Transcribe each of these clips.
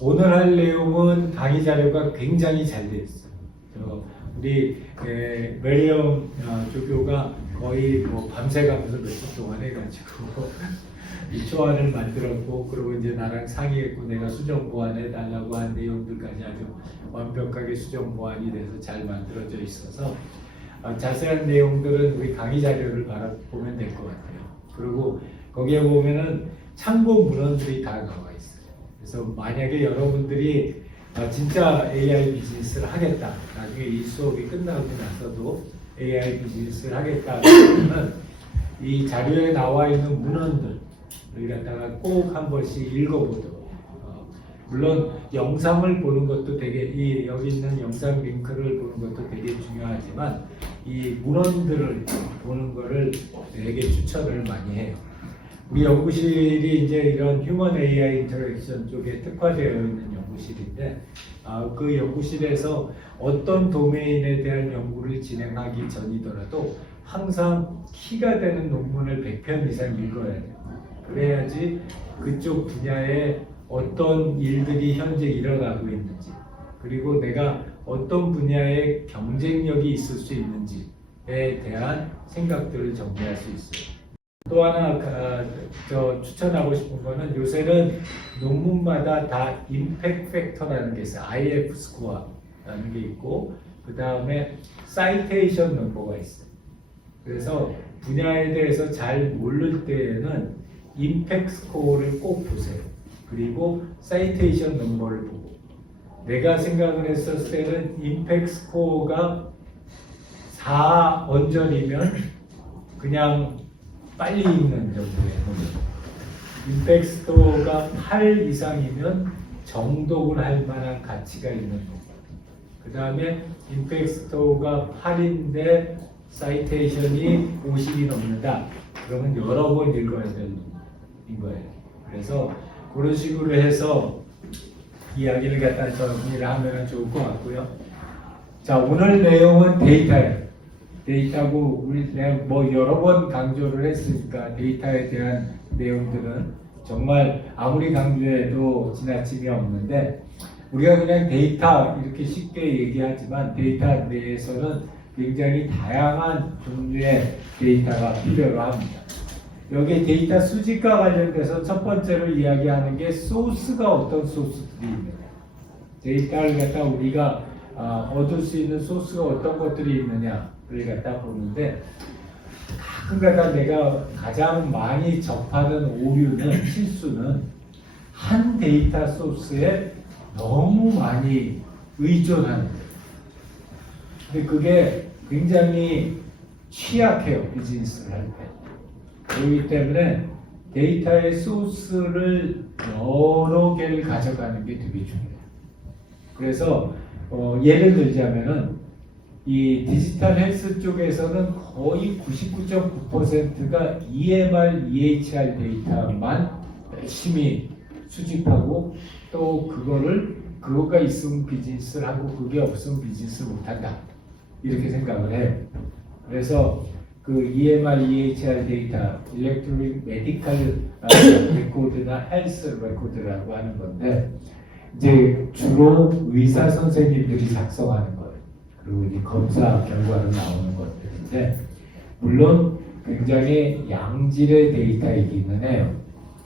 오늘 할 내용은 강의 자료가 굉장히 잘 되어 있어요. 우리 메리엄 조교가 거의 뭐 밤새가면서 며칠 동안 해가지고 이 초안을 만들었고, 그리고 이제 나랑 상의했고 내가 수정 보완해 달라고 한 내용들까지 아주 완벽하게 수정 보완이 돼서 잘 만들어져 있어서 자세한 내용들은 우리 강의 자료를 보면 될 것 같아요. 그리고 거기에 보면은 참고 문헌들이 다 나와 있어요. 그래서 만약에 여러분들이 진짜 AI 비즈니스를 하겠다, 나중에 이 수업이 끝나고 나서도 AI 비즈니스를 하겠다 그러면 이 자료에 나와 있는 문헌들 우리 갖다가 꼭 한 번씩 읽어보도록. 물론 영상을 보는 것도 되게, 여기 있는 영상 링크를 보는 것도 되게 중요하지만 이 문헌들을 보는 거를 되게 추천을 많이 해요. 우리 연구실이 이제 이런 휴먼 AI 인터랙션 쪽에 특화되어 있는 연구실인데, 그 연구실에서 어떤 도메인에 대한 연구를 진행하기 전이더라도 항상 키가 되는 논문을 100편 이상 읽어야 돼요. 그래야지 그쪽 분야에 어떤 일들이 현재 일어나고 있는지, 그리고 내가 어떤 분야에 경쟁력이 있을 수 있는지에 대한 생각들을 정리할 수 있어요. 또 하나 추천하고 싶은 거는, 요새는 논문마다 다 임팩트 팩터라는 게 있어요. IF 스코어라는 게 있고, 그 다음에 사이테이션 넘버가 있어요. 그래서 분야에 대해서 잘 모를 때에는 임팩트 스코어를 꼭 보세요. 그리고 사이테이션 넘버를 보고, 내가 생각을 했었을 때는 임팩트 스코어가 4 언저리면 그냥 빨리 읽는 정도의 논문, 임팩트 스코어가 8 이상이면 정독을 할 만한 가치가 있는 논문, 그 다음에 임팩트 스코어가 8인데 사이테이션이 50이 넘는다, 그러면 여러 번 읽어야 되는 논문인 거예요. 그래서 그런 식으로 해서 이야기를 갖다 정리를 하면 좋을 것 같고요. 자, 오늘 내용은 데이터예요. 데이터고, 내가 뭐 여러 번 강조를 했으니까 데이터에 대한 내용들은 정말 아무리 강조해도 지나침이 없는데, 우리가 그냥 데이터 이렇게 쉽게 얘기하지만 데이터 내에서는 굉장히 다양한 종류의 데이터가 필요로 합니다. 여기 데이터 수집과 관련돼서 첫 번째로 이야기하는 게 소스가 어떤 소스들이 있느냐. 데이터를 갖다 우리가 얻을 수 있는 소스가 어떤 것들이 있느냐를 갖다 보는데, 가끔가다 내가 가장 많이 접하는 오류는, 실수는 한 데이터 소스에 너무 많이 의존하는 거예요. 근데 그게 굉장히 취약해요, 비즈니스를 할 때. 그렇기 때문에 데이터의 소스를 여러 개를 가져가는 게 되게 중요해요. 그래서 예를 들자면은 이 디지털 헬스 쪽에서는 거의 99.9%가 EMR, EHR 데이터만 열심히 수집하고, 또 그거가 있으면 비즈니스를 하고 그게 없으면 비즈니스 못한다, 이렇게 생각을 해요. 그래서 그 EMR, EHR 데이터, 일렉트로닉 메디컬 레코드나 헬스 레코드라고 하는 건데, 이제 주로 의사 선생님들이 작성하는 거예요. 그리고 이제 검사 결과로 나오는 것들인데, 물론 굉장히 양질의 데이터이기는 해요.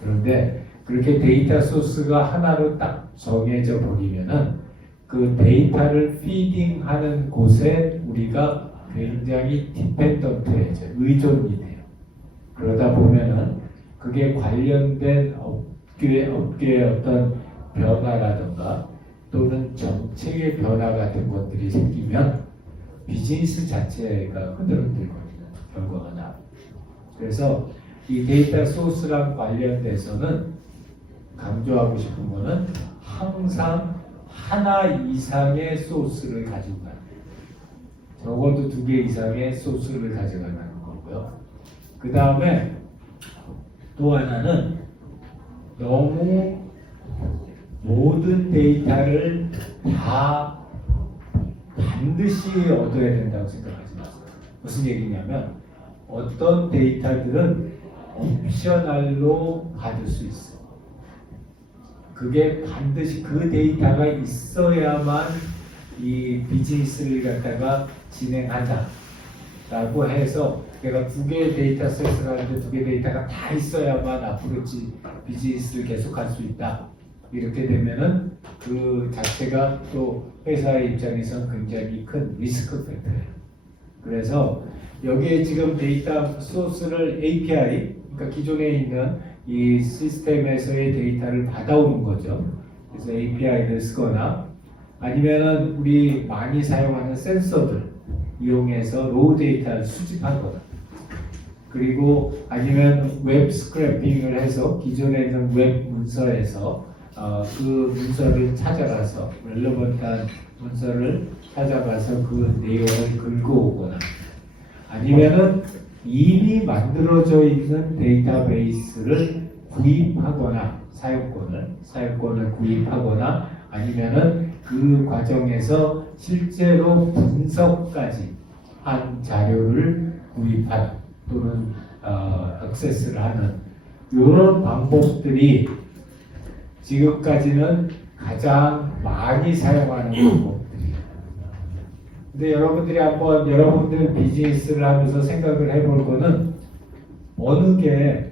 그런데 그렇게 데이터 소스가 하나로 딱 정해져 버리면은 그 데이터를 피딩하는 곳에 우리가 굉장히 디펜던트해져, 의존이 돼요. 그러다 보면은 그게 관련된 업계의 어떤 변화라든가 또는 정책의 변화 같은 것들이 생기면 비즈니스 자체가 흔들흔들거리는 결과가 나와요. 그래서 이 데이터 소스랑 관련돼서는 강조하고 싶은 거는 항상 하나 이상의 소스를 가지고 가는 거예요. 적어도 2개 이상의 소스를 가져가는 거고요. 그 다음에 또 하나는 너무 모든 데이터를 다 반드시 얻어야 된다고 생각하지 마세요. 무슨 얘기냐면, 어떤 데이터들은 옵셔널로 받을 수 있어요. 그게 반드시 그 데이터가 있어야만 이 비즈니스를 갖다가 진행한다 라고 해서 내가 두 개의 데이터 세트가 하는데 두 개의 데이터가 다 있어야만 앞으로 비즈니스를 계속할 수 있다. 이렇게 되면은 그 자체가 또 회사의 입장에서는 굉장히 큰 리스크 팩터예요. 그래서 여기에 지금 데이터 소스를 API, 그러니까 기존에 있는 이 시스템에서의 데이터를 받아오는 거죠. 그래서 API를 쓰거나 아니면은 우리 많이 사용하는 센서들 이용해서 로우 데이터를 수집하거나 그리고 아니면 웹 스크래핑을 해서 기존에 있는 웹 문서에서 그 문서를 찾아가서 relevant한 문서를 찾아가서 그 내용을 긁어오거나 아니면은 이미 만들어져 있는 데이터베이스를 구입하거나 사용권을 구입하거나 아니면은 그 과정에서 실제로 분석까지 한 자료를 구입하는 또는 액세스를 하는 이런 방법들이 지금까지는 가장 많이 사용하는 방법들이에요. 근데 여러분들이 한번 여러분들 비즈니스를 하면서 생각을 해볼 거는 어느 게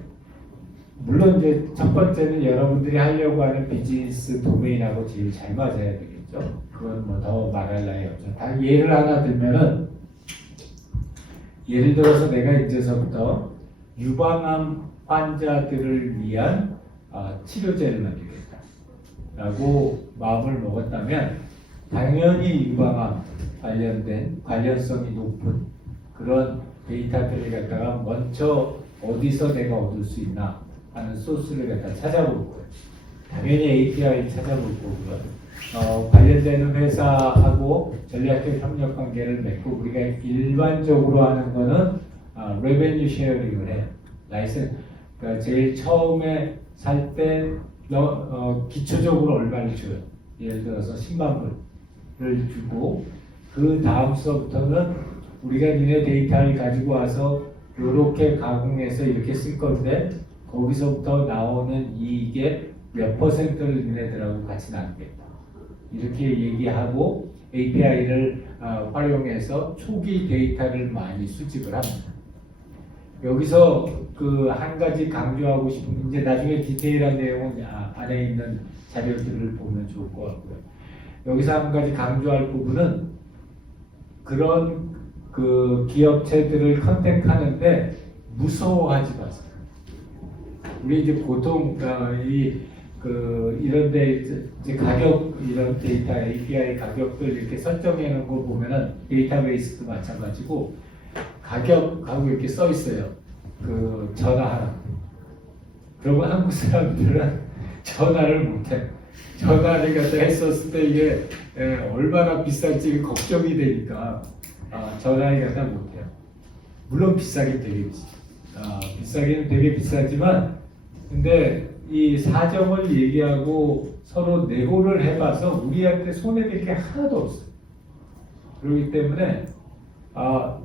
물론 이제 첫 번째는 여러분들이 하려고 하는 비즈니스 도메인하고 제일 잘 맞아야 되겠죠. 그건 뭐 더 말할 나위 없죠. 다 예를 하나 들면은 예를 들어서 내가 이제서부터 유방암 환자들을 위한 치료제를 만들겠다라고 마음을 먹었다면 당연히 유방암 관련된 관련성이 높은 그런 데이터들을 갖다가 먼저 어디서 내가 얻을 수 있나 하는 소스를 갖다 찾아볼 거예요. 당연히 API 찾아볼 거고요. 관련되는 회사하고 전략적 협력 관계를 맺고 우리가 일반적으로 하는 거는 레베뉴 쉐어링을 해요. 라이센스 그러니까 제일 처음에 살 때 기초적으로 얼마를 줘요. 예를 들어서 10만 불을 주고 그 다음서부터는 우리가 니네 데이터를 가지고 와서 이렇게 가공해서 이렇게 쓸 건데 거기서부터 나오는 이익의 몇 퍼센트를 니네들하고 같이 나누겠다. 이렇게 얘기하고 API를 활용해서 초기 데이터를 많이 수집을 합니다. 여기서 그 한 가지 강조하고 싶은 이제 나중에 디테일한 내용은 안에 있는 자료들을 보면 좋을 것 같고요. 여기서 한 가지 강조할 부분은 그런 그 기업체들을 컨택하는데 무서워하지 마세요. 우리 이제 보통 이런데 이제 가격 이런 데이터 API 가격들 이렇게 설정해 놓은 거 보면은 데이터베이스도 마찬가지고 가격하고 이렇게 써 있어요. 그 전화하라. 그러면 한국 사람들은 전화를 못해. 전화를 갖다 했었을 때 이게 얼마나 비쌀지 걱정이 되니까 전화를 갖다 못해요. 물론 비싸긴 되게 비싸기는 되게 비싸지만 근데 이 사정을 얘기하고 서로 내고를 해봐서 우리한테 손해될 게 하나도 없어요. 그렇기 때문에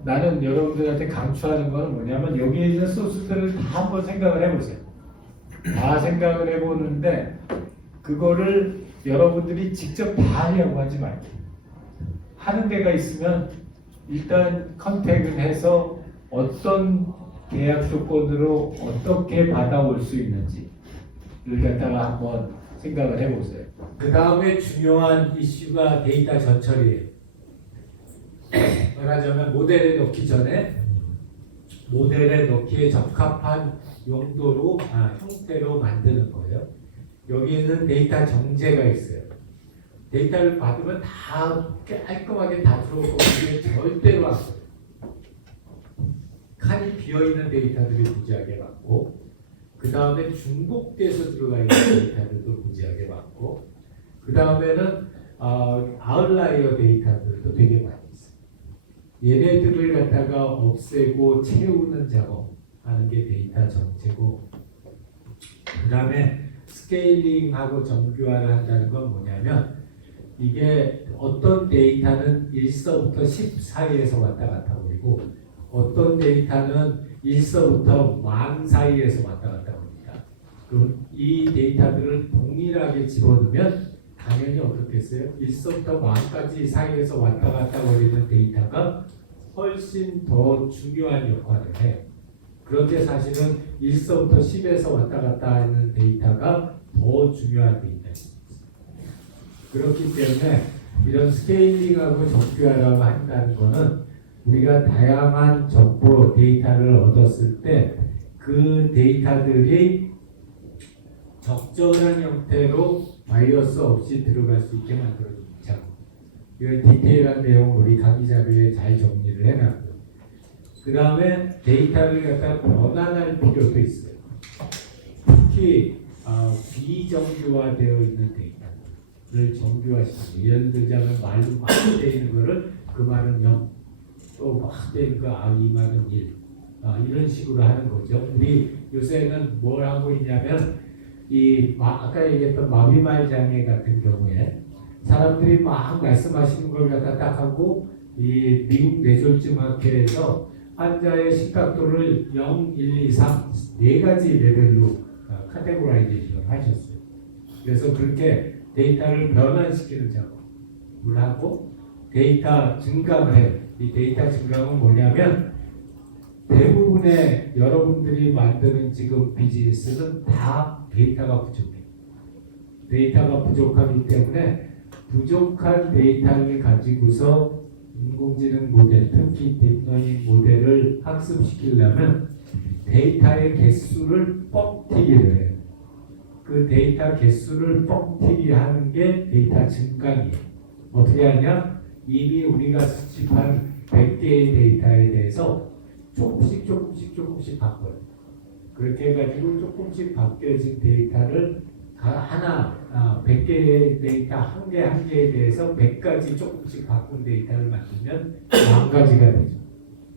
나는 여러분들한테 강추하는 것은 뭐냐면 여기에 있는 소스들을 다 한번 생각을 해보세요. 다 생각을 해보는데 그거를 여러분들이 직접 다 하려고 하지 말고 하는 데가 있으면 일단 컨택을 해서 어떤 계약 조건으로 어떻게 받아올 수 있는지를 갖다가 한번 생각을 해보세요. 그 다음에 중요한 이슈가 데이터 전처리예요. 말하자면 모델에 넣기 전에 모델에 넣기에 적합한 용도로 형태로 만드는 거예요. 여기에는 데이터 정제가 있어요. 데이터를 받으면 다 깔끔하게 다 들어올 거고 절대로 안 써요. 칸이 비어있는 데이터들이 무지하게 많고 그 다음에 중복돼서 들어가 있는 데이터들도 무지하게 많고 그 다음에는 아웃라이어 데이터들도 되게 많이 있어요. 얘네들을 갖다가 없애고 채우는 작업하는 게 데이터 정체고 그 다음에 스케일링하고 정교화를 한다는 건 뭐냐면 이게 어떤 데이터는 1서부터 10 사이에서 왔다 갔다 버리고 어떤 데이터는 1서부터 만 사이에서 왔다 갔다 버립니다. 그럼 이 데이터들을 동일하게 집어넣으면 당연히 어떻겠어요? 1서부터 만까지 사이에서 왔다 갔다 거리는 데이터가 훨씬 더 중요한 역할을 해요. 그런데 사실은 1서부터 10에서 왔다 갔다 하는 데이터가 더 중요한 데이터입니다. 그렇기 때문에 이런 스케일링하고 정교화라고 한다는 것은 우리가 다양한 정보 데이터를 얻었을 때 그 데이터들이 적절한 형태로 바이어스 없이 들어갈 수 있게 만들어줍니다. 이런 디테일한 내용 우리 강의 자료에 잘 정리를 해놨고요. 그 다음에 데이터를 갖다 변환할 필요도 있어요. 특히 비정교화되어 있는 데이터를 정교화시키고, 예를 들자면 말로 많이 되어 있는 거를 그 말은 0, 또 막 되어 있는 거 이 말은 1, 이런 식으로 하는 거죠. 우리 요새는 뭘 하고 있냐면 아까 얘기했던 마비말 장애 같은 경우에 사람들이 막 말씀하시는 걸 갖다 딱 하고 이 미국 뇌졸중학회에서 환자의 심각도를 0, 1, 2, 3 네 가지 레벨로 카테고라이제이션을 하셨어요. 그래서 그렇게 데이터를 변환시키는 작업을 하고 데이터 증강을 해요. 이 데이터 증강은 뭐냐면 대부분의 여러분들이 만드는 지금 비즈니스는 다 데이터가 부족해요. 데이터가 부족하기 때문에 부족한 데이터를 가지고서 인공지능 모델, 특히 딥러닝 모델을 학습시키려면 데이터의 개수를 뻥튀기를 해요. 그 데이터 개수를 뻥튀기 하는 게 데이터 증강이에요. 어떻게 하냐? 이미 우리가 수집한 100개의 데이터에 대해서 조금씩 바꿔요. 그렇게 해가지고 조금씩 바뀌어진 데이터를 하나 100개의 데이터 한 개에 대해서 100가지 조금씩 바꾼 데이터를 만들면 10,000가지가 되죠.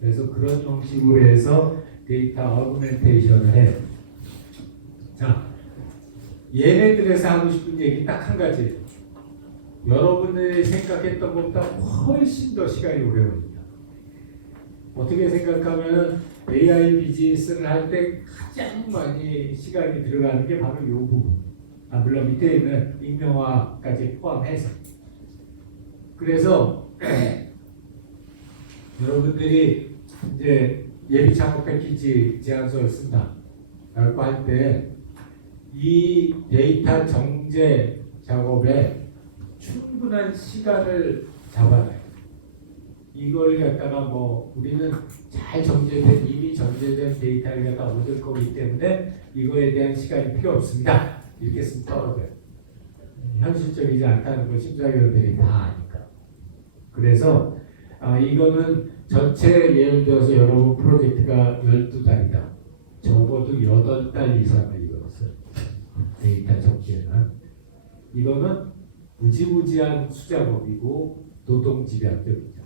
그래서 그런 형식으로 해서 데이터 어그멘테이션을 해요. 자, 얘네들에서 하고 싶은 얘기 딱 한 가지예요. 여러분들이 생각했던 것보다 훨씬 더 시간이 오래 걸립니다. 어떻게 생각하면 AI 비즈니스를 할 때 가장 많이 시간이 들어가는 게 바로 이 부분. 물론 밑에 있는 익명화까지 포함해서. 그래서 여러분들이 이제 예비 창업 패키지 제안서를 쓴다라고 할 때 이 데이터 정제 작업에 충분한 시간을 잡아놔요. 이걸 갖다가 우리는 이미 정제된 데이터를 갖다 얻을 거기 때문에 이거에 대한 시간이 필요 없습니다. 이렇게 쓰면 떨어져요. 현실적이지 않다는 걸 심사위원들이 다 아니까. 그래서 이거는 전체 예를 들어서 여러분 프로젝트가 12달이다. 적어도 8달 이상을 이뤘어요. 데이터 정제는. 이거는 무지무지한 수작업이고 노동집약적이죠.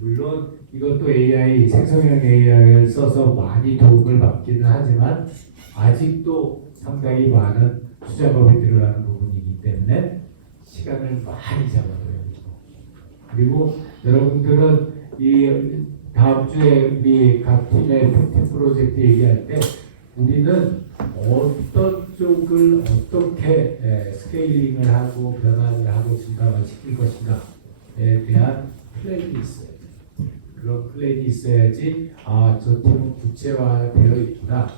물론 이것도 AI, 생성형 AI를 써서 많이 도움을 받기는 하지만 아직도 상당히 많은 수작업이 들어가는 부분이기 때문에 시간을 많이 잡아줘야 되고, 그리고 여러분들은 이 다음 주에 우리 각 팀의 팀 프로젝트 얘기할 때 우리는 어떤 쪽을 어떻게 스케일링을 하고 변화를 하고 증강을 시킬 것인가에 대한 플랜이 있어요. 그런 플랜이 있어야지 저 팀은 구체화되어 있구나,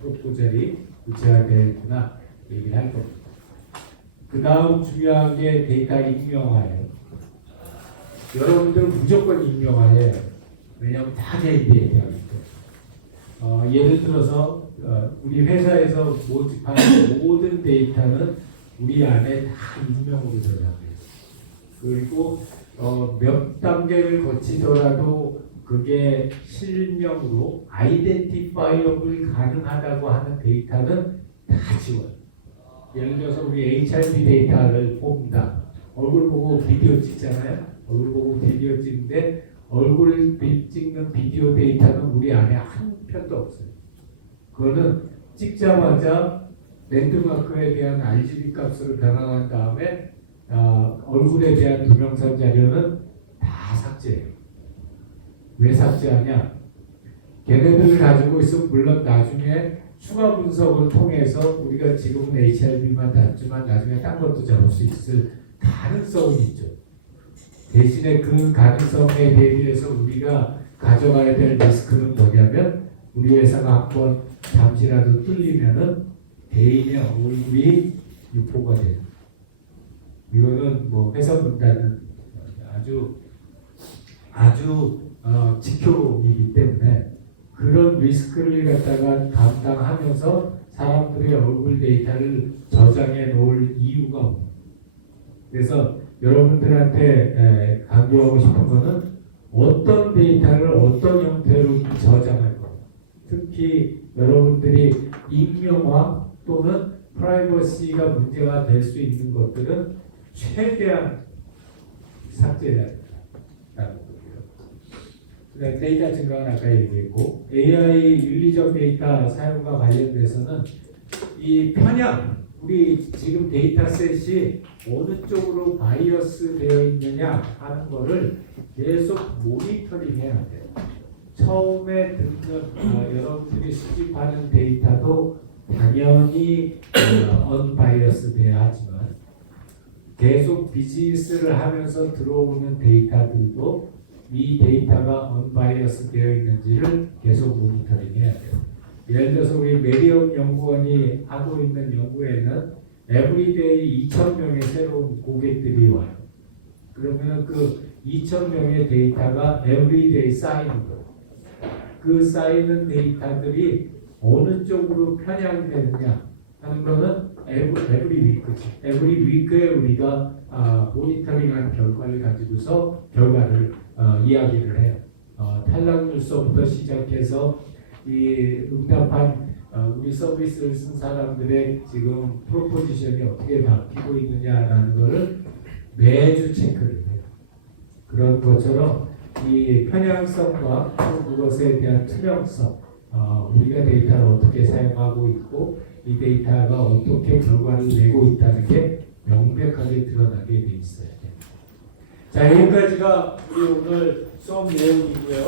프로포절이 구체화되어 있구나 얘기를 할 겁니다. 그 다음 중요한 게 데이터 익명화예요. 여러분들은 무조건 익명화해요. 왜냐하면 다 내 얘기하기 때문에. 예를 들어서 우리 회사에서 모집하는 모든 데이터는 우리 안에 다 익명으로 저장돼요. 그리고 몇 단계를 거치더라도 그게 실명으로 아이덴티파이어블 가능하다고 하는 데이터는 다 지워요. 예를 들어서 우리 HRV 데이터를 뽑는다. 얼굴 보고 비디오 찍잖아요. 얼굴 보고 비디오 찍는데 얼굴 찍는 비디오 데이터는 우리 안에 한 편도 없어요. 그거는 찍자마자 랜드마크에 대한 RGB 값으로 변환한 다음에 얼굴에 대한 동영상 자료는 다 삭제해요. 왜 삭제하냐? 걔네들을 가지고 있으면 물론 나중에 추가 분석을 통해서 우리가 지금은 HIV만 잡지만 나중에 딴 것도 잡을 수 있을 가능성은 있죠. 대신에 그 가능성에 대비해서 우리가 가져가야 될 리스크는 뭐냐면 우리 회사가 한번 잠시라도 뚫리면은 개인의 얼굴이 유포가 돼요. 이거는 뭐 회사 문단은 아주 지표이기 때문에 그런 리스크를 갖다가 감당하면서 사람들의 얼굴 데이터를 저장해 놓을 이유가 없는. 그래서 여러분들한테 강조하고 싶은 거는 어떤 데이터를 어떤 형태로 저장할 거. 특히 여러분들이 익명화 또는 프라이버시가 문제가 될 수 있는 것들은 최대한 삭제해야 된다는 거고요. 데이터 증가는 아까 얘기했고 AI 윤리적 데이터 사용과 관련돼서는 이 편향 우리 지금 데이터셋이 어느 쪽으로 바이어스 되어 있느냐 하는 거를 계속 모니터링 해야 돼요. 처음에 듣는 여러분들이 수집하는 데이터도 당연히 언바이어스 돼야 하지만 계속 비즈니스를 하면서 들어오는 데이터들도 이 데이터가 언바이어스 되어 있는지를 계속 모니터링 해야 돼요. 예를 들어서 우리 메리엄 연구원이 하고 있는 연구에는 에브리데이 2,000명의 새로운 고객들이 와요. 그러면 그 2,000명의 데이터가 에브리데이 쌓이는 거예요. 그 쌓이는 데이터들이 어느 쪽으로 편향이 되느냐 하는 거는 에브리 위크죠. 에브리 위크에 우리가 모니터링한 결과를 가지고서 결과를 이야기를 해요. 탈락률서부터 시작해서 이 응답한 우리 서비스를 쓴 사람들의 지금 프로포지션이 어떻게 바뀌고 있느냐라는 것을 매주 체크를 해요. 그런 것처럼 이 편향성과 또 그것에 대한 투명성, 우리가 데이터를 어떻게 사용하고 있고 이 데이터가 어떻게 결과를 내고 있다는 게 명백하게 드러나게 돼 있어요. 자, 여기까지가 우리 오늘 수업 내용이고요.